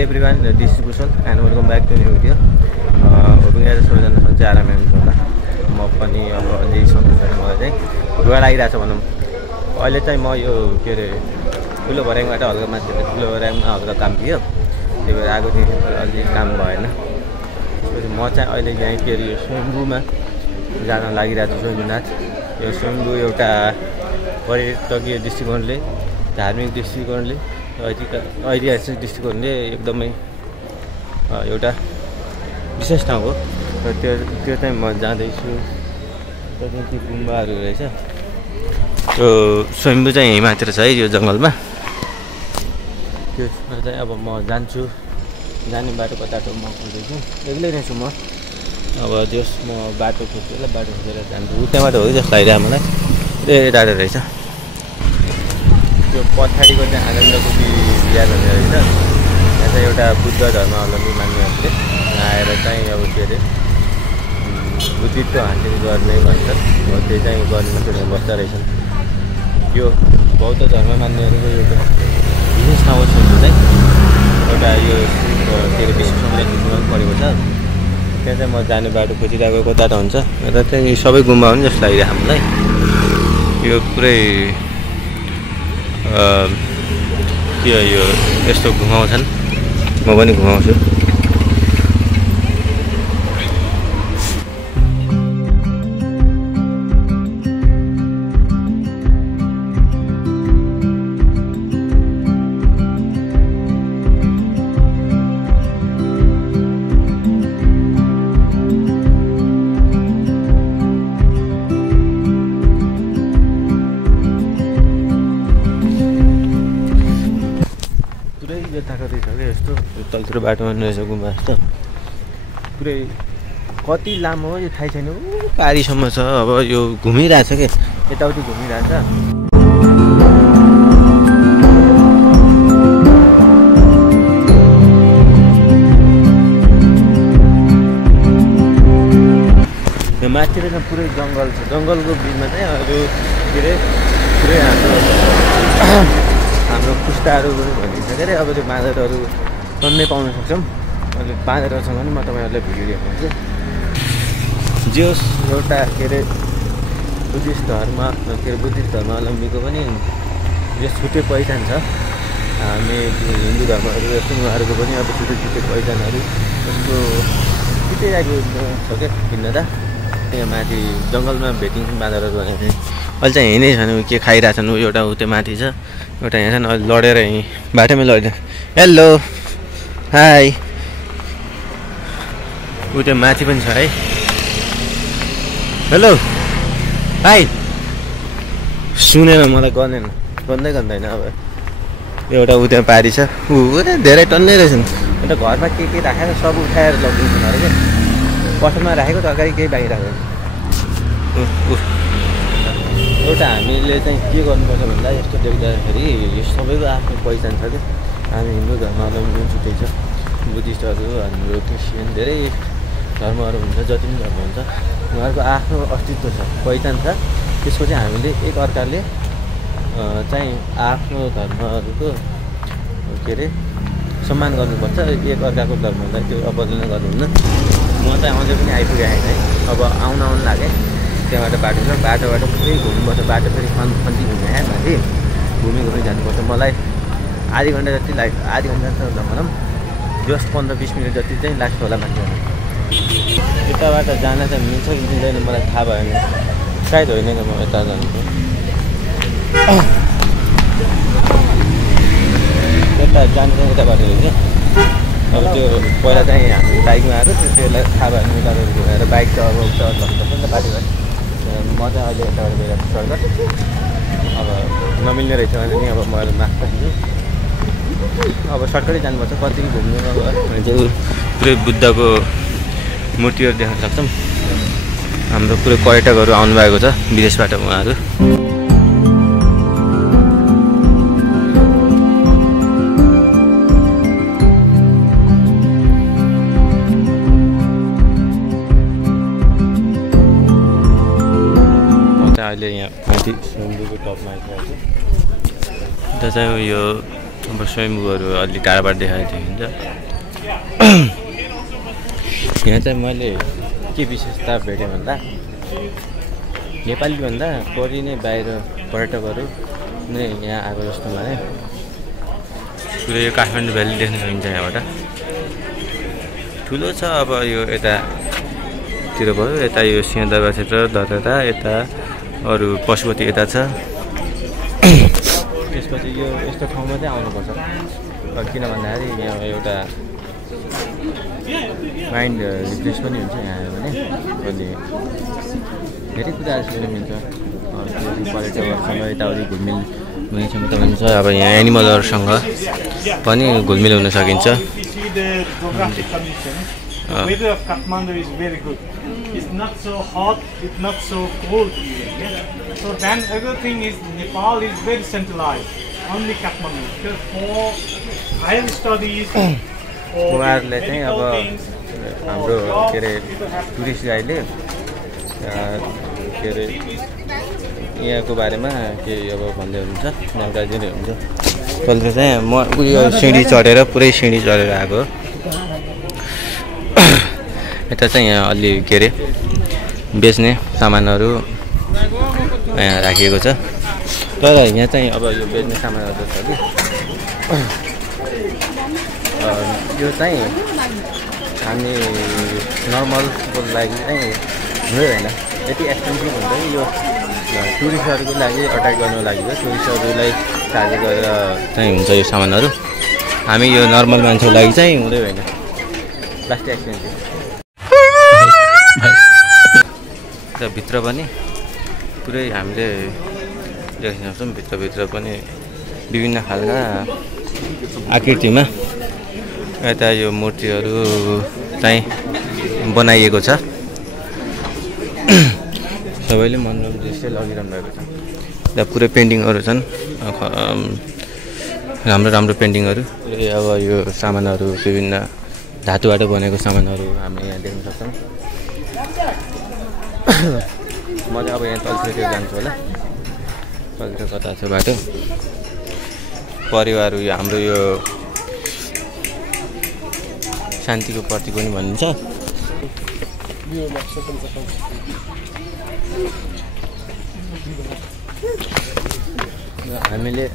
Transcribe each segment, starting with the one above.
everyone, this is Kushal and welcome back to new video. Hoping guys सबैजना सन्चै आरामै हुनुहुन्छ होला। म पनि अब अलि सन्चै छैन, मलाई चाहिँ रुवा लागिरहेछ भनौँ। अहिले चाहिँ म यो के अरे ठुलो भर्याङबाट हल्का माथि ठुलो भर्याङमा हल्का काम थियो, त्यही भएर आएको थिएँ, अलि काम भएन। त्यसपछि म चाहिँ अहिले यहाँ के अरे यो स्वयम्भूमा जान लागिरहेको छु। स्वयम्भूनाथ यो स्वयम्भू एउटा पर्यटकीय दृष्टिकोणले, धार्मिक दृष्टिकोणले, ऐतिहासिक दृष्टिकोणले एकदमै एउटा विशेष ठाउँ हो र त्यो चाहिँ म जाँदैछु। त्यहाँ चाहिँ गुम्बाहरू रहेछ। त्यो स्वयम्भू चाहिँ हिमालतिर छ है, यो जङ्गलमा। त्यसमा चाहिँ अब म जान्छु। जाने बाटो कताटो म खोज्दैछु, एक्लै नै छु म। अब जस म बाटो खोजेर जान्छु। त्यहाँबाट हो जस्तो लागिरहेको मलाई। धेरै टाढो रहेछ। त्यो पछाडिको चाहिँ आनन्दकुटी बिहा गर्ने रहेछ। यहाँ चाहिँ एउटा बुद्ध धर्मावलम्बी मान्नेहरूले आएर चाहिँ अब के अरे बुद्धित्व हासिल गर्ने भन्छ, हो त्यो चाहिँ गर्ने मान्छेहरू बस्दा रहेछन्। यो बौद्ध धर्म मान्नेहरूको एउटा विशेष ठाउँ छ चाहिँ एउटा यो के अरे विश्व संरक्षणमा परेको छ। त्यहाँ चाहिँ म जाने बाटो खोजिरहेको कता हुन्छ र चाहिँ सबै गुम्बा हो नि जस्तो लागिरहेको मलाई। यो पुरै के यो यस्तो घुमाउँछन्, म पनि घुमाउँछु। यस्तो तलतिर बाटोमा रहेछ गुम्बा जस्तो। पुरै कति लामो हो यो थाहै छैन, पारीसम्म छ। अब यो घुमिरहेछ के, यताउति घुमिरहेछ। यो माथितिर चाहिँ पुरै जङ्गल छ। जङ्गलको बिचमा चाहिँ अरू के अरे पुरै हाम्रो पुस्ताहरू पनि भनिन्छ के अरे। अब त्यो बाँदरहरू टन्नै पाउन सक्छौँ। अहिले बाँदरहरूसँग पनि म तपाईँहरूलाई भिडियो देखाउँछु। जे होस्, एउटा के अरे बुद्धिस्ट धर्मावलम्बीको पनि यो छुट्टै पहिचान छ। हामी हिन्दू धर्महरू जस्तो उहाँहरूको पनि अब छुट्टै पहिचानहरू जस्तो छुट्टै आएको छ क्या भिन्नता। त्यहाँ माथि जङ्गलमा भेटिन्छन् बाँदरहरू भनेको चाहिँ। अहिले चाहिँ हिँडै छन्, के खाइरहेछन्। एउटा उतै माथि छ, एउटा यहाँ छन्। अहिले लडेर यहीँ बाटोमै लडेर हेलो हाई। ऊ त्यो माथि पनि छ है, हेलो हाई। सुनेन, मलाई गर्दैन अब। एउटा ऊ त्यहाँ पारी छ, ऊ धेरै टन्नै रहेछन्। अन्त घरमा के राखेर सब उठाएर लगिदिन्छन् अरे क्या। पसलमा राखेको तरकारी केही बाँकी राखेको। एउटा हामीले चाहिँ के गर्नुपर्छ भन्दा यस्तो देख्दाखेरि यो सबैको आफ्नो पहिचान छ क्या। हामी हिन्दू धर्मावलम्बी पनि छुट्टै छ, बुद्धिस्टहरू, हाम्रो क्रिस्चियन, धेरै धर्महरू हुन्छ, जति पनि धर्म हुन्छ उनीहरूको आफ्नो अस्तित्व छ, पहिचान छ। त्यसको चाहिँ हामीले एकअर्काले चाहिँ आफ्नो धर्महरूको के अरे सम्मान गर्नुपर्छ। एकअर्काको धर्मलाई त्यो अवहेलना गर्नुहुन्न। म चाहिँ अझै पनि आइपुगेको है। अब आउन लागेँ। त्यहाँबाट बाटो छ, बाटोबाट पुरै घुम्नुपर्छ। बाटो फेरि खन्ती घुमेँ माथि घुमी जानुपर्छ। मलाई आधी घन्टा जति लाग्छ, आधी घन्टा त भनौँ जस्ट 15-20 मिनट जति चाहिँ लाग्छ होला माथि। यताबाट जान चाहिँ मिल्छ कि मिल्दैन मलाई थाहा भएन, सायद होइन कि म यता जान्छु। यता जानु चाहिँ यताबाट होइन। अब त्यो पहिला चाहिँ हामी बाइकमा आएको थियो, त्यसलाई थाहा भएन यताबाट घुमेर बाइक त अब उता लग्नुपर्छ नि त बाटोबाट। म चाहिँ अहिले यताबाट गइरहेको छु सर्कट। अब नमिल्ने रहेछ भने नि अब मैले माफ पाइन्छु। अब सर्टकटै जानुपर्छ। कति घुम्नु भने चाहिँ पुरै बुद्धको मूर्तिहरू देख्न सक्छौँ। हाम्रो पुरै पर्यटकहरू आउनुभएको छ विदेशबाट उहाँहरू। अहिले यहाँ माथि स्वयम्भूको टपमा आइसकेको छु। त्यहाँ चाहिँ यो अब स्वयम्भूहरू अलि टाढाबाट देखाएको देखिन्छ। यहाँ चाहिँ मैले के विशेषता भेटेँ भन्दा नेपालीभन्दा बढी नै बाहिर पर्यटकहरू नै यहाँ आएको जस्तो लाग्यो। पुरै यो काठमाडौँ भ्याली देख्न सकिन्छ यहाँबाट। ठुलो छ। अब यो यतातिर भयो, यता यो सिंहदरबार क्षेत्र धरहरा, यता अरू पशुपति यता छ। त्यसपछि यो यस्तो ठाउँमा चाहिँ आउनुपर्छ किन भन्दाखेरि यहाँ एउटा माइन्ड रिफ्रेस पनि हुन्छ यहाँ आयो भने। अनि धेरै कुराहरू सिक्न मिल्छ। पर्यटकहरूसँग यताउति घुलमिल हुने क्षमता पनि छ। अब यहाँ एनिमलहरूसँग पनि घुलमिल हुन सकिन्छ। Weather of Kathmandu is very good. It's not so hot, it's not so cold. So then everything is, Nepal is very centralized. Only Kathmandu. Because for higher studies, उहाँहरूले चाहिँ अब हाम्रो के अरे टुरिस्ट गाइडले के अरे यहाँको बारेमा के अब भन्दै हुनुहुन्छ, जानकारी दिँदै हुनुहुन्छ। कहिले चाहिँ म उयो सिँढी चढेर पुरै सिँढी चढेर आएको। यता चाहिँ यहाँ अलि के अरे बेच्ने सामानहरू यहाँ राखिएको छ। तर यहाँ चाहिँ अब यो बेच्ने सामानहरू छ कि यो चाहिँ हामी नर्मलको लागि चाहिँ हुँदै होइन, यति एक्सपेन्सिभ हुन्छ कि यो टुरिस्टहरूको लागि अट्र्याक्ट गर्नुको लागि हो। टुरिस्टहरूलाई चार्ज गरेर चाहिँ हुन्छ यो सामानहरू। हामी यो नर्मल मान्छेको लागि चाहिँ हुँदै होइन, प्लास्टिक एक्सपेन्सिभ। भित्र पनि पुरै हामीले देख्न सक्छौँ। भित्रभित्र पनि विभिन्न खालका आकृतिमा यता यो मूर्तिहरू चाहिँ बनाइएको छ। सबैले मनोरम दृश्य लगिरहनु भएको छ। त्यहाँ पुरै पेन्टिङहरू छन्, राम्रो राम्रो पेन्टिङहरू। अब यो सामानहरू विभिन्न धातुबाट बनेको सामानहरू हामीले यहाँ देख्न सक्छौँ। म चाहिँ अब यहाँ तलतिर जान्छु होला। तलतिर कता छ बाटो। परिवार यो हाम्रो यो शान्तिको प्रतीक पनि भनिन्छ। हामीले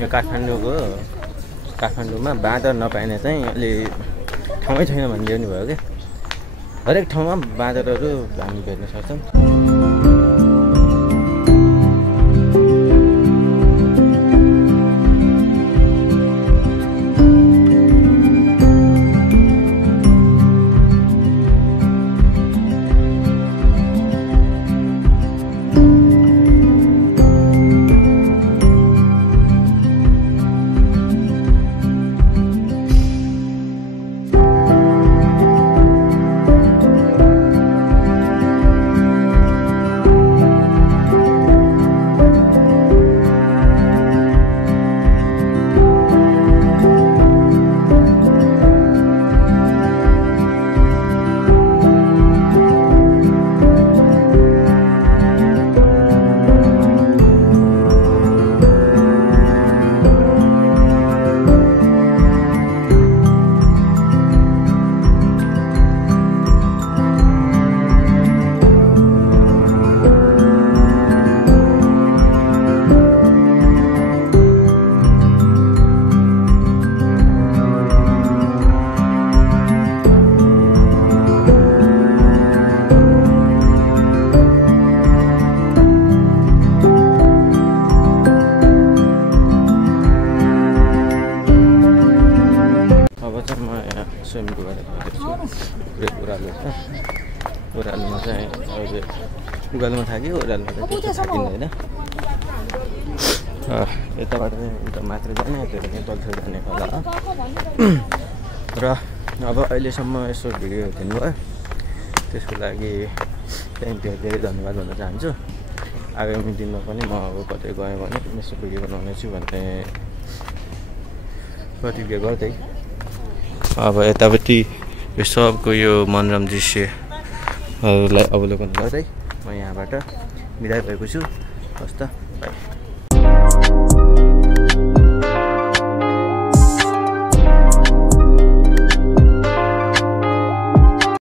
यो काठमाडौँमा बाँदर नपाइने चाहिँ अलि ठाउँै छैन भनिदिनु भयो क्या। हरेक ठाउँमा बाँदरहरू हामी भेट्न सक्छौँ। स्वयम्भू गरेर पुरै ओह्रालो छ। ओह्रालोमा चाहिँ अब उकालोमा थाक्यो, ओह्रालोमा चाहिँ त्यस्तो थाकिँदैन। यताबाट चाहिँ उता मात्र जाने, त्यो चाहिँ तलतिर जाने होला। र अब अहिलेसम्म यसो भिडियो हेर्नुभयो, त्यसको लागि धेरै धन्यवाद भन्न चाहन्छु। आगामी दिनमा पनि म अब कतै गएँ भने यसो भिडियो बनाउनेछु भन्ने प्रतिज्ञा गर्दै अब यतापट्टि यो सबको यो मनोरम दृश्यहरूलाई अवलोकन गर्दै म यहाँबाट बिदा भएको छु। हस् त, बाई।